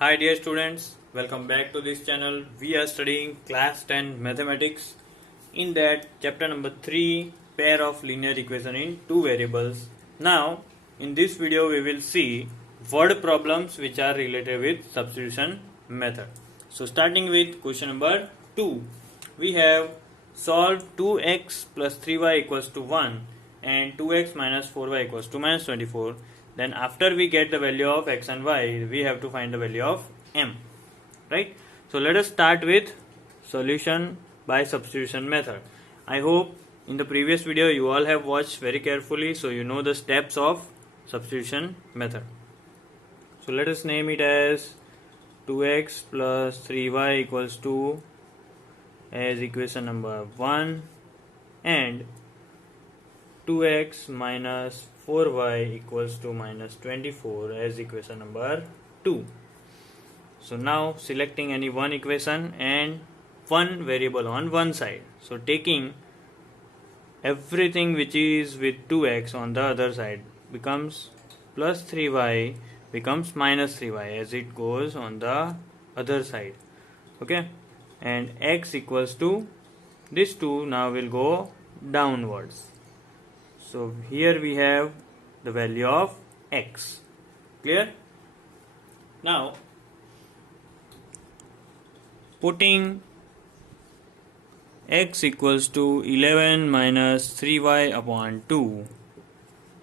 Hi dear students, welcome back to this channel. We are studying class 10 mathematics. In that chapter number 3, pair of linear equation in two variables. Now in this video we will see word problems which are related with substitution method. So starting with question number 2, we have solved 2x plus 3y equals to 1 and 2x minus 4y equals to minus 24. Then after we get the value of x and y, we have to find the value of m, right? So let us start with solution by substitution method. I hope in the previous video you all have watched very carefully, so you know the steps of substitution method. So let us name it as 2x plus 3y equals to as equation number 1 and 2x minus 4y equals to minus 24 as equation number 2. So now selecting any one equation and one variable on one side. So taking everything which is with 2x on the other side becomes plus 3y becomes minus 3y as it goes on the other side. Okay, and x equals to this 2 now will go downwards. So here we have the value of x. Clear? Now putting x equals to 11 minus 3y upon 2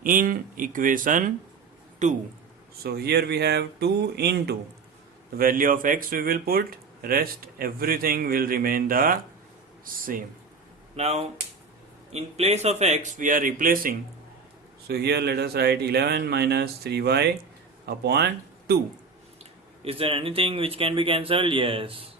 in equation 2. So here we have 2 into the value of x we will put, rest everything will remain the same. Now in place of x we are replacing, so here let us write 11 minus 3y upon 2. Is there anything which can be cancelled? Yes,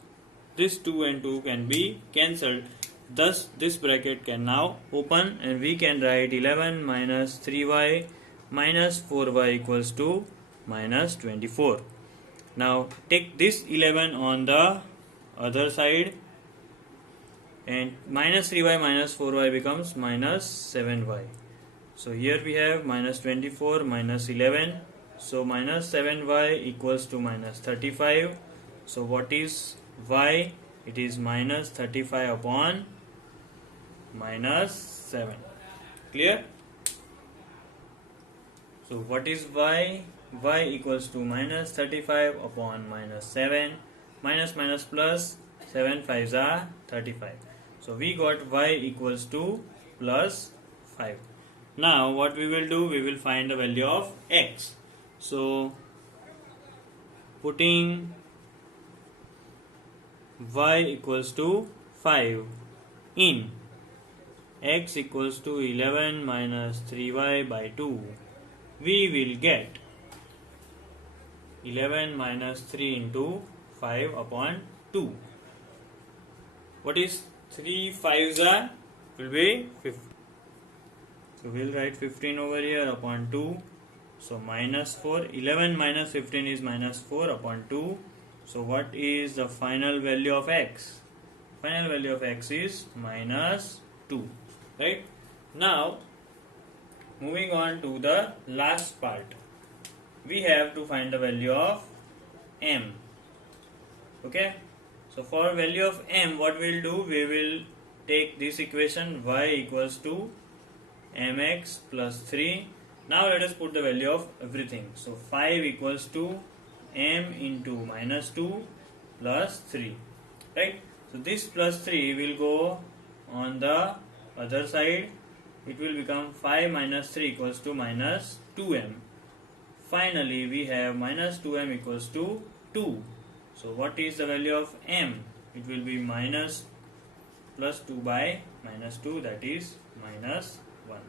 this 2 and 2 can be cancelled, thus this bracket can now open and we can write 11 minus 3y minus 4y equals to minus 24. Now take this 11 on the other side and minus 3y minus 4y becomes minus 7y. So here we have minus 24 minus 11. So minus 7y equals to minus 35. So what is y? It is minus 35 upon minus 7. Clear? So what is y? Y equals to minus 35 upon minus 7. Minus minus plus 7 5s are 35. So we got y equals to plus 5. Now what we will do, we will find the value of x. So putting y equals to 5 in x equals to 11 minus 3y by 2, we will get 11 minus 3 into 5 upon 2. What is 3 5s are? Will be 15. So we'll write 15 over here upon 2. So minus 4. 11 minus 15 is minus 4 upon 2. So what is the final value of x? Final value of x is minus 2. Right? Now moving on to the last part. We have to find the value of m. Okay? So for value of m, what we'll do, we will take this equation y equals to mx plus 3. Now let us put the value of everything. So 5 equals to m into minus 2 plus 3. Right? So this plus 3 will go on the other side. It will become 5 minus 3 equals to minus 2m. Finally we have minus 2m equals to 2. So what is the value of m? It will be minus plus 2 by minus 2, that is minus 1.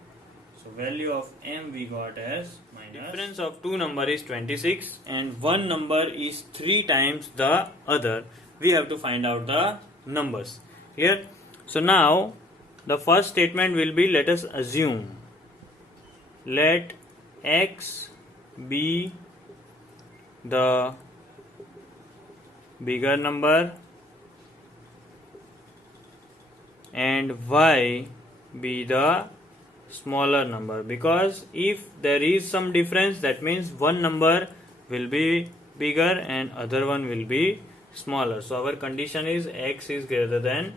So value of m we got as minus. Difference of two number is 26 and one number is 3 times the other. We have to find out the numbers here. So now the first statement will be, let us assume, let x be the bigger number and y be the smaller number, because if there is some difference, that means one number will be bigger and other one will be smaller. So our condition is x is greater than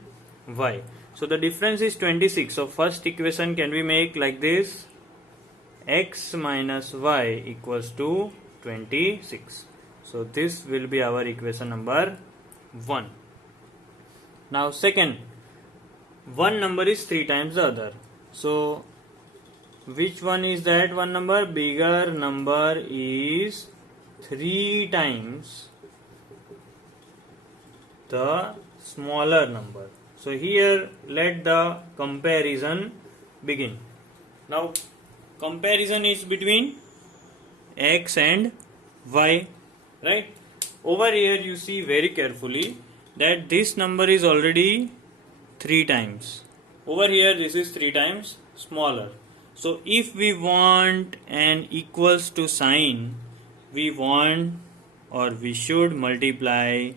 y. So the difference is 26. So first equation can we make like this: x minus y equals to 26. So this will be our equation number 1. Now second, one number is 3 times the other. So which one is that one number? Bigger number is 3 times the smaller number. So here let the comparison begin. Now comparison is between x and y, right? Over here you see very carefully that this number is already 3 times. Over here this is 3 times smaller. So if we want an equals to sign, we want or we should multiply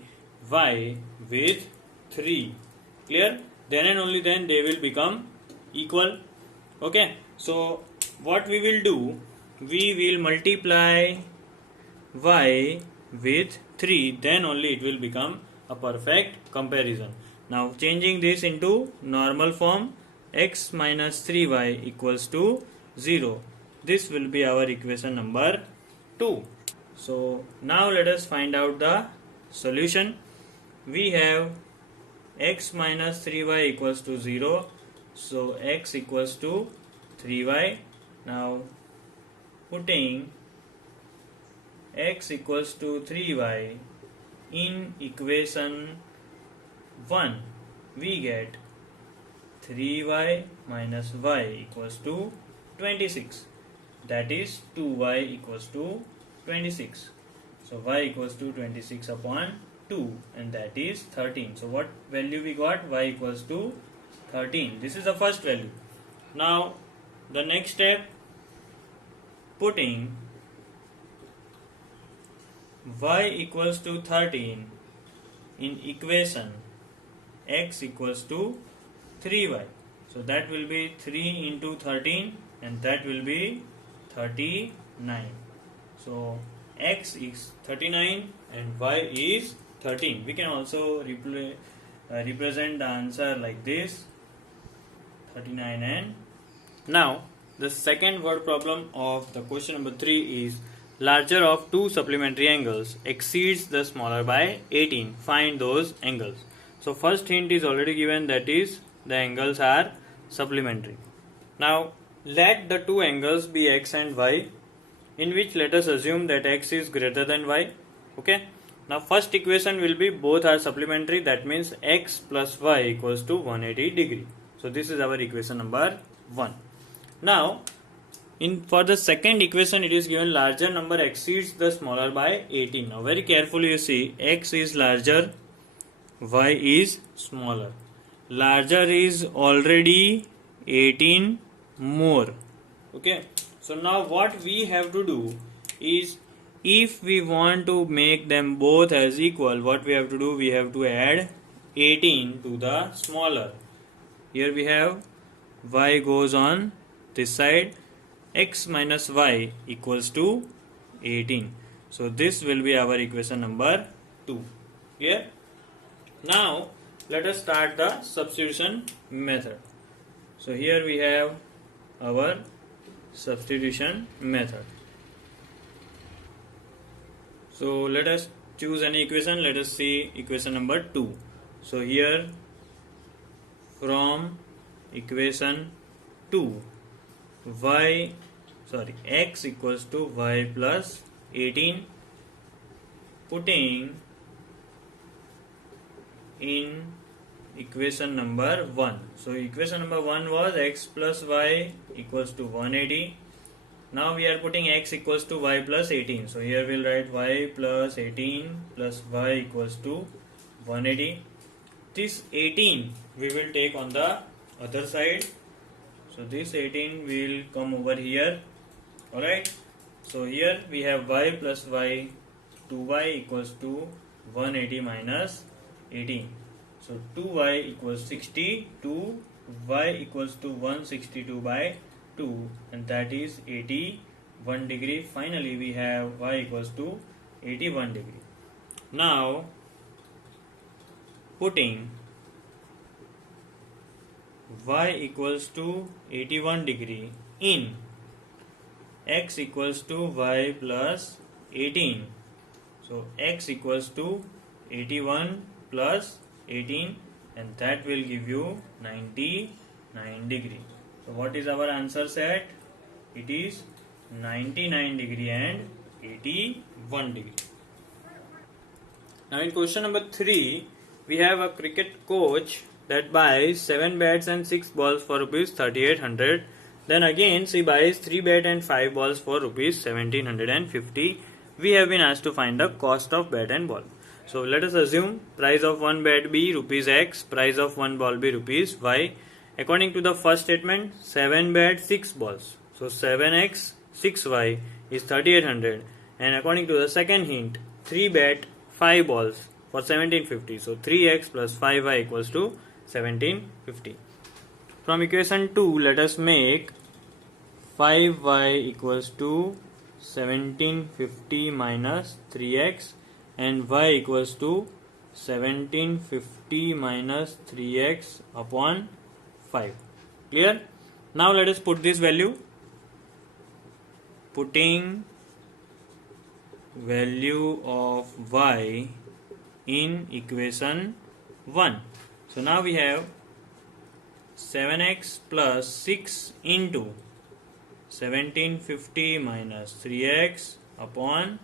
y with 3. Clear? Then and only then they will become equal. Okay. So what we will do, we will multiply y with 3, then only it will become a perfect comparison. Now changing this into normal form, x minus 3y equals to 0. This will be our equation number 2. So now let us find out the solution. We have x minus 3y equals to 0. So x equals to 3y. Now putting x equals to 3y in equation 1, we get 3y minus y equals to 26. That is 2y equals to 26. So y equals to 26 upon 2, and that is 13. So what value we got? Y equals to 13. This is the first value. Now the next step, putting y equals to 13 in equation x equals to 3y. So that will be 3 into 13, and that will be 39. So x is 39 and y is 13. We can also represent the answer like this: 39 and. Now the second word problem of the question number 3 is larger of two supplementary angles exceeds the smaller by 18. Find those angles. So first hint is already given, that is the angles are supplementary. Now let the two angles be x and y, in which let us assume that x is greater than y. Okay. Now first equation will be both are supplementary, that means x plus y equals to 180 degree. So this is our equation number 1. Now for the second equation it is given larger number exceeds the smaller by 18. Now very carefully you see, x is larger, y is smaller. Larger is already 18 more. Okay. So now what we have to do is, if we want to make them both as equal, what we have to do, we have to add 18 to the smaller. Here we have y goes on this side, x minus y equals to 18. So this will be our equation number 2. Here. Now let us start the substitution method. So here we have our substitution method. So let us choose any equation. Let us see equation number 2. So here from equation 2, x equals to y plus 18, putting in equation number 1. So equation number 1 was x plus y equals to 180. Now we are putting x equals to y plus 18. So here we'll write y plus 18 plus y equals to 180. This 18 we will take on the other side. So this 18 will come over here. Alright. So here we have y plus y, 2y equals to 180 minus 18. So 2y equals 60, 2y equals to 162 by 2, and that is 81 degree. Finally we have y equals to 81 degree. Now putting y equals to 81 degree in x equals to y plus 18. So x equals to 81 plus 18, and that will give you 99 degree. So what is our answer set? It is 99 degree and 81 degree. Now in question number 3, we have a cricket coach that buys 7 bats and 6 balls for rupees 3800. Then again she buys 3 bats and 5 balls for rupees 1750. We have been asked to find the cost of bat and ball. So let us assume price of one bat be rupees x, price of one ball be rupees y. According to the first statement, 7 bats 6 balls. So 7x 6y is 3800, and according to the second hint, 3 bat 5 balls for 1750. So 3x plus 5y equals to 1750. From equation 2, let us make 5y equals to 1750 minus 3x and y equals to 1750 minus 3x upon 5. Clear? Now let us put this value. Putting value of y in equation 1. So now we have 7x plus 6 into 1750 minus 3x upon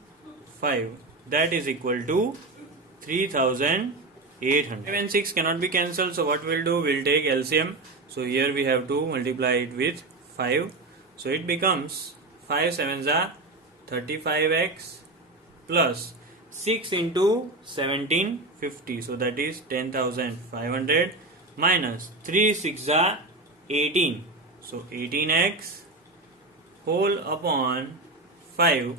5, that is equal to 3800. 5 and 6 cannot be cancelled, so what we'll do, we'll take LCM. So here we have to multiply it with 5. So it becomes 5 sevens are 35x plus 6 into 1750. So that is 10,500 minus 3 6 are 18. So 18x whole upon 5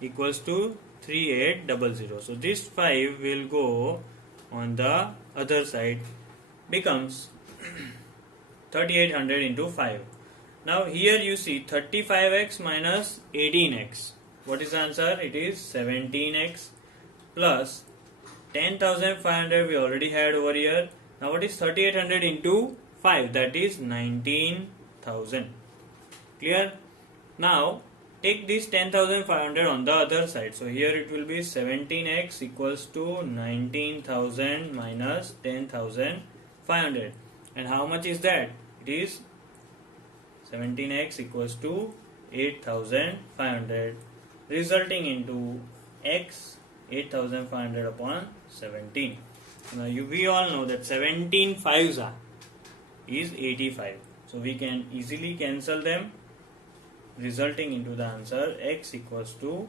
equals to 3800. So this 5 will go on the other side, becomes 3800 into 5. Now here you see 35x minus 18x. What is the answer? It is 17x plus 10,500 we already had over here. Now what is 3800 into 5? That is 19,000. Clear? Now take this 10,500 on the other side. So here it will be 17x equals to 19,000 minus 10,500. And how much is that? It is 17x equals to 8,500, resulting into x 8,500 upon 17. Now we all know that 17 fives is 85. So we can easily cancel them, resulting into the answer x equals to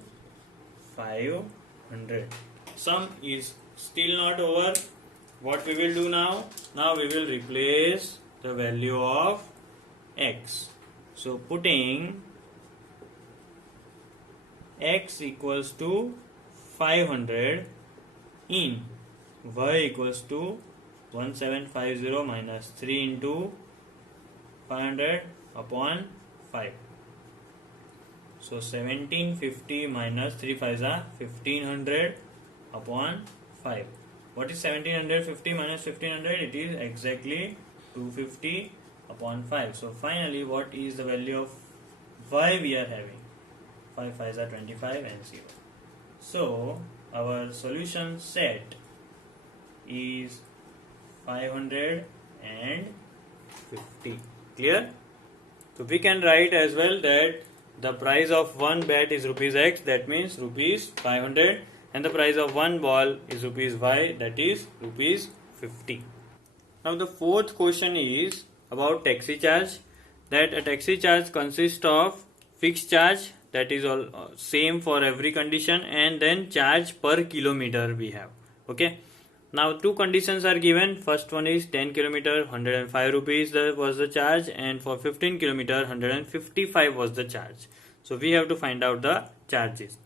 500. Sum is still not over. What we will do now? Now we will replace the value of x. So putting x equals to 500 in y equals to 1750 minus 3 into 500 upon 5. So 1750 minus 3 5s are 1500 upon 5. What is 1750 minus 1500? It is exactly 250 upon 5. So finally, what is the value of y we are having? 5 5s are 25 and 0. So our solution set is 550. Clear? So we can write as well that the price of one bat is rupees x, that means rupees 500, and the price of one ball is rupees y, that is rupees 50. Now the fourth question is about taxi charge. That a taxi charge consists of fixed charge, that is all same for every condition, and then charge per kilometer we have. Okay. Now two conditions are given. First one is 10 km 105 rupees was the charge, and for 15 km 155 was the charge. So we have to find out the charges.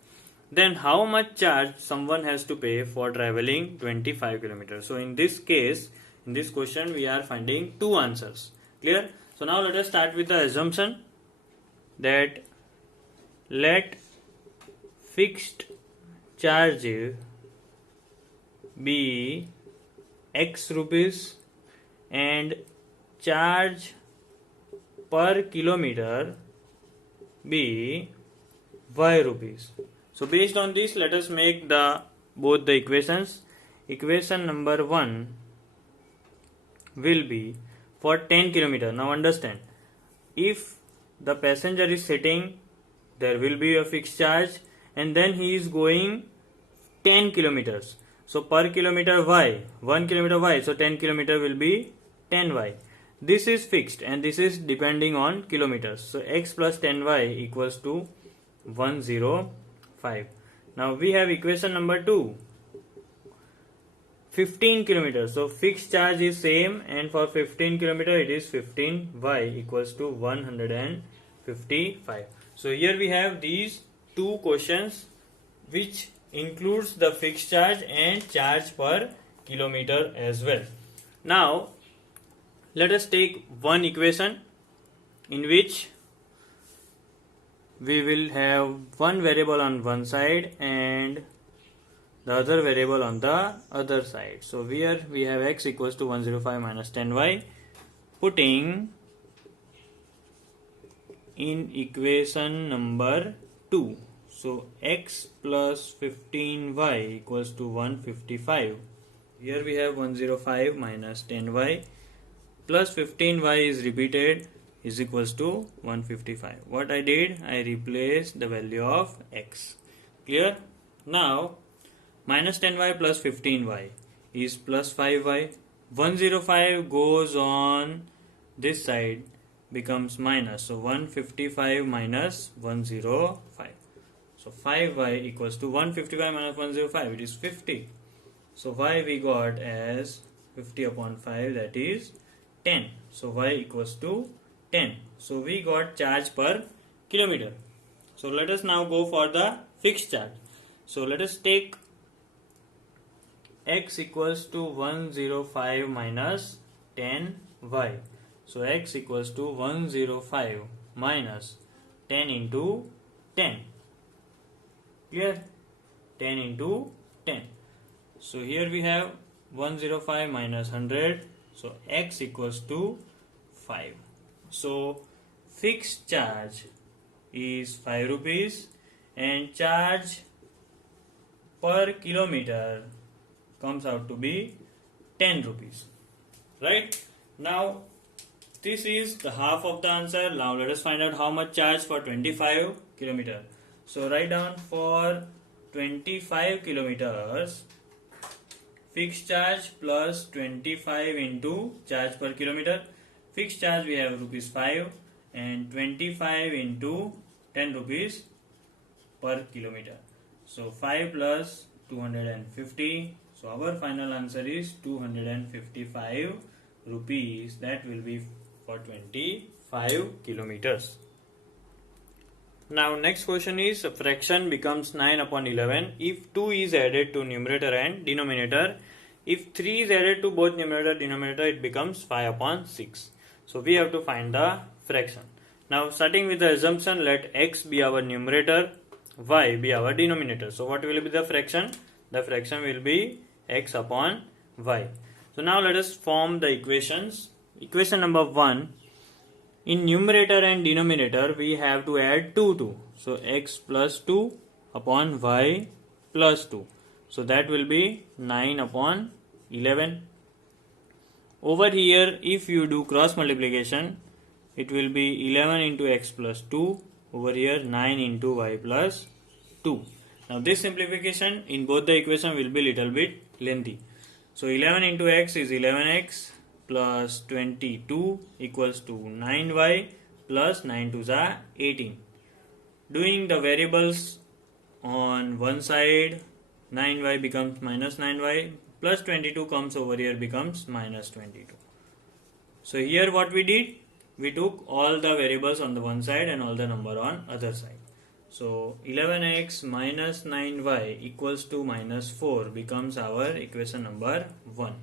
Then how much charge someone has to pay for traveling 25 km. So in this case, in this question we are finding two answers. Clear? So now let us start with the assumption that let fixed charge be X rupees and charge per kilometer be Y rupees. So based on this, let us make both the equations. Equation number 1 will be for 10 kilometer. Now understand, if the passenger is sitting, there will be a fixed charge, and then he is going 10 kilometers. So per kilometer y, 1 kilometer y, so 10 kilometer will be 10y. This is fixed and this is depending on kilometers. So x plus 10y equals to 105. Now we have equation number 2. 15 kilometers. So fixed charge is same, and for 15 kilometer it is 15y equals to 155. So here we have these two questions which includes the fixed charge and charge per kilometer as well. Now let us take one equation in which we will have one variable on one side and the other variable on the other side. So here we have x equals to 105 minus 10y. Putting in equation number 2. So x plus 15y equals to 155. Here we have 105 minus 10y plus 15y is repeated is equals to 155. What I did, I replaced the value of x. Clear? Now minus 10y plus 15y is plus 5y. 105 goes on this side, becomes minus. So 155 minus 105. So 5y equals to 155 minus 105. It is 50. So y we got as 50 upon 5, that is 10. So y equals to 10. So we got charge per kilometer. So let us now go for the fixed charge. So let us take x equals to 105 minus 10y. So x equals to 105 minus 10 into 10. Clear? 10 into 10. So here we have 105 minus 100. So x equals to 5. So fixed charge is 5 rupees and charge per kilometer comes out to be 10 rupees. Right? Now this is the half of the answer. Now let us find out how much charge for 25 kilometer. So write down for 25 kilometers, fixed charge plus 25 into charge per kilometer. Fixed charge we have rupees 5 and 25 into 10 rupees per kilometer. So 5 plus 250. So our final answer is 255 rupees. That will be for 25 kilometers. Now next question is, a fraction becomes 9 upon 11 if 2 is added to numerator and denominator. If 3 is added to both numerator and denominator, it becomes 5 upon 6. So we have to find the fraction. Now starting with the assumption, let x be our numerator, y be our denominator. So what will be the fraction? The fraction will be x upon y. So now let us form the equations. Equation number 1, in numerator and denominator we have to add 2. So x plus 2 upon y plus 2. So that will be 9 upon 11. Over here if you do cross multiplication, it will be 11 into x plus 2. Over here 9 into y plus 2. Now this simplification in both the equation will be little bit lengthy. So 11 into x is 11x plus 22 equals to 9y plus 9 to the 18. Doing the variables on one side, 9y becomes minus 9y plus 22 comes over here, becomes minus 22. So here what we did, we took all the variables on the one side and all the number on other side. So 11x minus 9y equals to minus 4 becomes our equation number 1.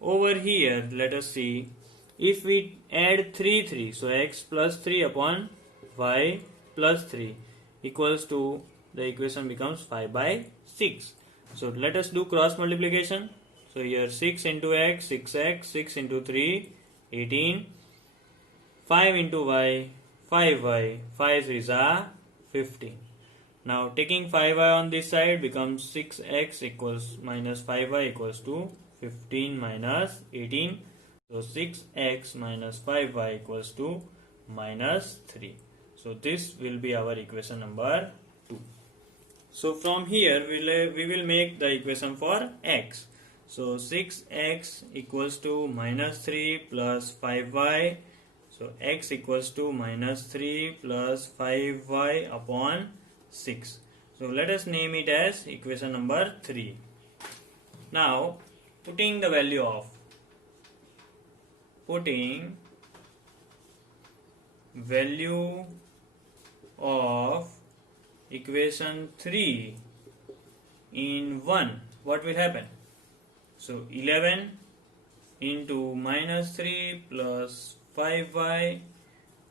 Over here let us see, if we add 3, so x plus 3 upon y plus 3 equals to the equation becomes 5 by 6. So let us do cross multiplication. So here 6 into x, 6x, 6 into 3, 18, 5 into y, 5y, 5 3s are 15. Now taking 5y on this side becomes 6x equals minus 5y equals to 15 minus 18. So 6x minus 5y equals to minus 3. So this will be our equation number 2. So from here we will make the equation for x. So 6x equals to minus 3 plus 5y. So x equals to minus 3 plus 5y upon 6. So let us name it as equation number 3. Now putting the value of equation 3 in 1, what will happen? So 11 into minus 3 plus 5y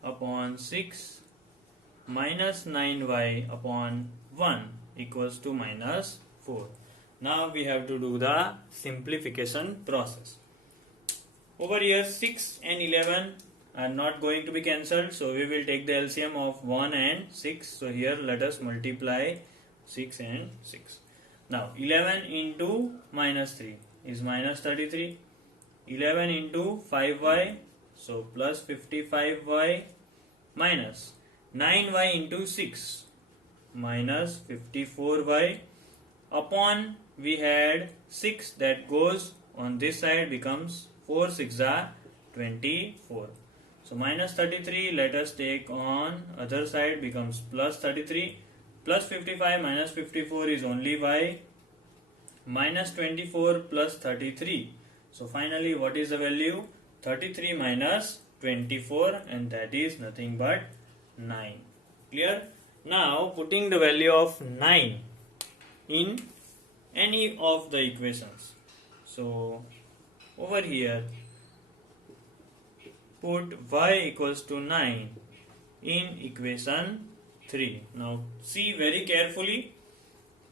upon 6 minus 9y upon 1 equals to minus 4. Now we have to do the simplification process. Over here 6 and 11 are not going to be cancelled, so we will take the LCM of 1 and 6. So here let us multiply 6 and 6. Now 11 into minus 3 is minus 33. 11 into 5y, so plus 55y, minus 9y into 6 minus 54y upon we had 6 that goes on this side becomes 4 6 are 24. So minus 33 let us take on other side becomes plus 33. Plus 55 minus 54 is only y, minus 24 plus 33. So finally what is the value? 33 minus 24, and that is nothing but 9. Clear? Now putting the value of 9 in any of the equations. So over here put y equals to 9 in equation 3. Now see very carefully,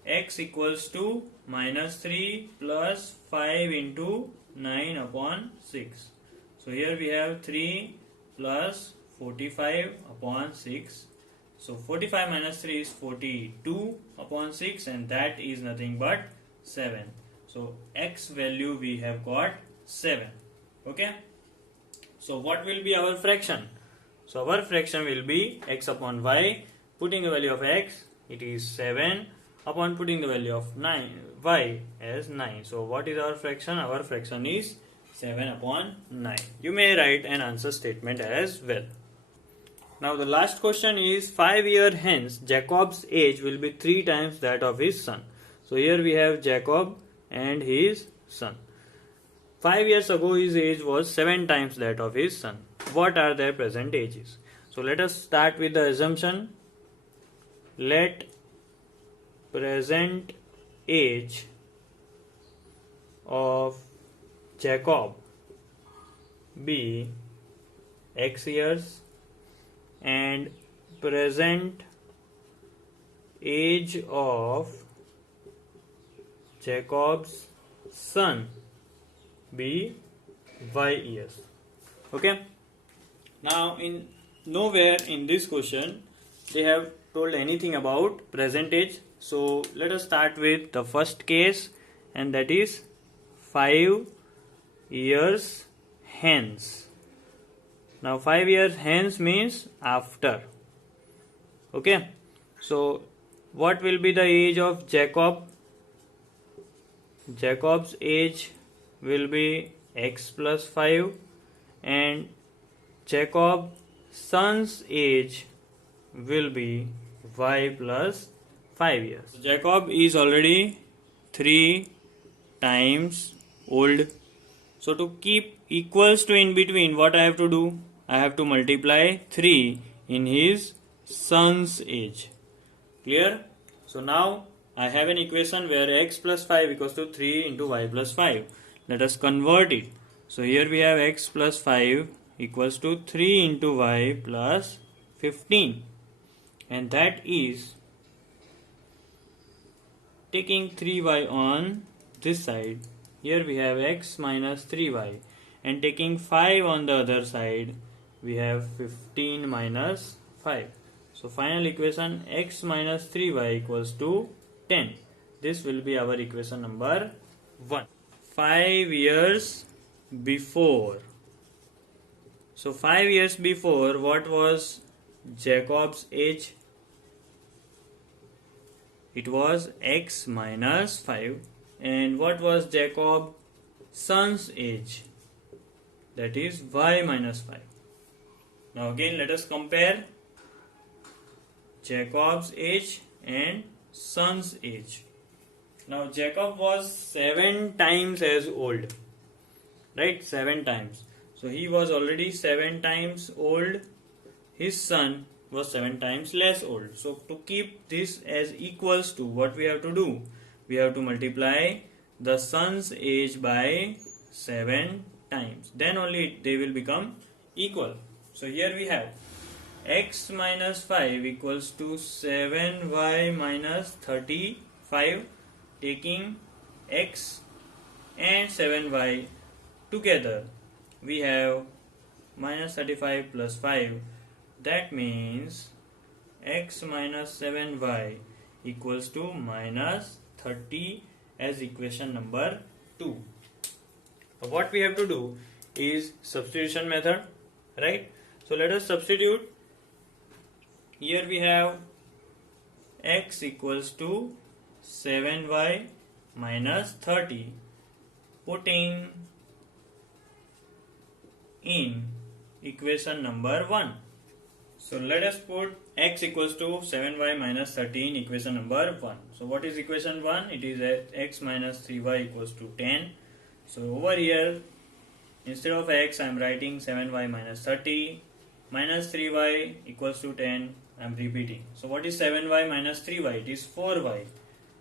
x equals to minus 3 plus 5 into 9 upon 6. So here we have 3 plus 45 upon 6. So 45 minus 3 is 42 upon 6, and that is nothing but 7. So x value we have got 7. Okay. So what will be our fraction? So our fraction will be x upon y. Putting the value of x, it is 7 upon putting the value of 9 y as 9. So what is our fraction? Our fraction is 7 upon 9. You may write an answer statement as well. Now the last question is 5 years hence Jacob's age will be 3 times that of his son. So here we have Jacob and his son. 5 years ago his age was 7 times that of his son. What are their present ages? So let us start with the assumption. Let present age of Jacob be x years and present age of Jacob's son be y years. Okay. Now in nowhere in this question they have told anything about present age. So let us start with the first case, and that is 5 years hence. Now 5 years hence means after. Okay. So what will be the age of Jacob? Jacob's age will be x plus 5, and Jacob's son's age will be y plus 5 years. So Jacob is already 3 times old. So to keep equals to in between, what I have to do? I have to multiply 3 in his son's age. Clear? So now I have an equation where x plus 5 equals to 3 into y plus 5. Let us convert it. So here we have x plus 5 equals to 3 into y plus 15. And that is taking 3y on this side, here we have x minus 3y, and taking 5 on the other side, we have 15 minus 5. So final equation, x minus 3y equals to 10. This will be our equation number 1. 5 years before. So 5 years before, what was Jacob's age? It was x minus 5. And what was Jacob's son's age? That is y minus 5. Now again let us compare Jacob's age and son's age. Now Jacob was 7 times as old. Right? 7 times. So he was already 7 times old. His son was 7 times less old. So to keep this as equals to, what we have to do? We have to multiply the son's age by 7 times. Then only they will become equal. So here we have x minus 5 equals to 7y minus 35. Taking x and 7y together, we have minus 35 plus 5. That means x minus 7y equals to minus 30 as equation number 2. What we have to do is substitution method, right? So let us substitute. Here we have x equals to 7y minus 30, putting in equation number 1. So let us put x equals to 7y minus 30 in equation number 1. So what is equation 1? It is x minus 3y equals to 10. So over here, instead of x, I am writing 7y minus 30 minus 3y equals to 10. I am repeating. So what is 7y minus 3y? It is 4y.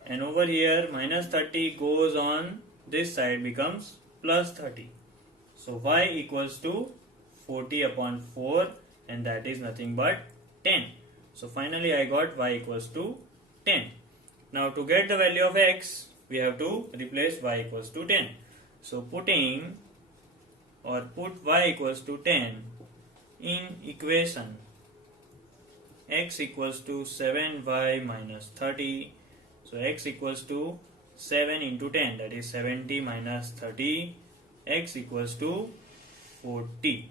And over here, minus 30 goes on this side, becomes plus 30. So y equals to 40 upon 4, and that is nothing but 10. So finally I got y equals to 10. Now to get the value of x, we have to replace y equals to 10. So put y equals to 10 in equation x equals to 7y minus 30. So x equals to 7 into 10, that is 70 minus 30, x equals to 40.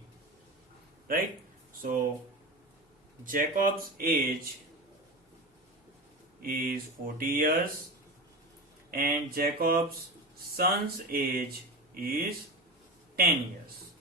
Right? So Jacob's age is 40 years and Jacob's son's age is 10 years.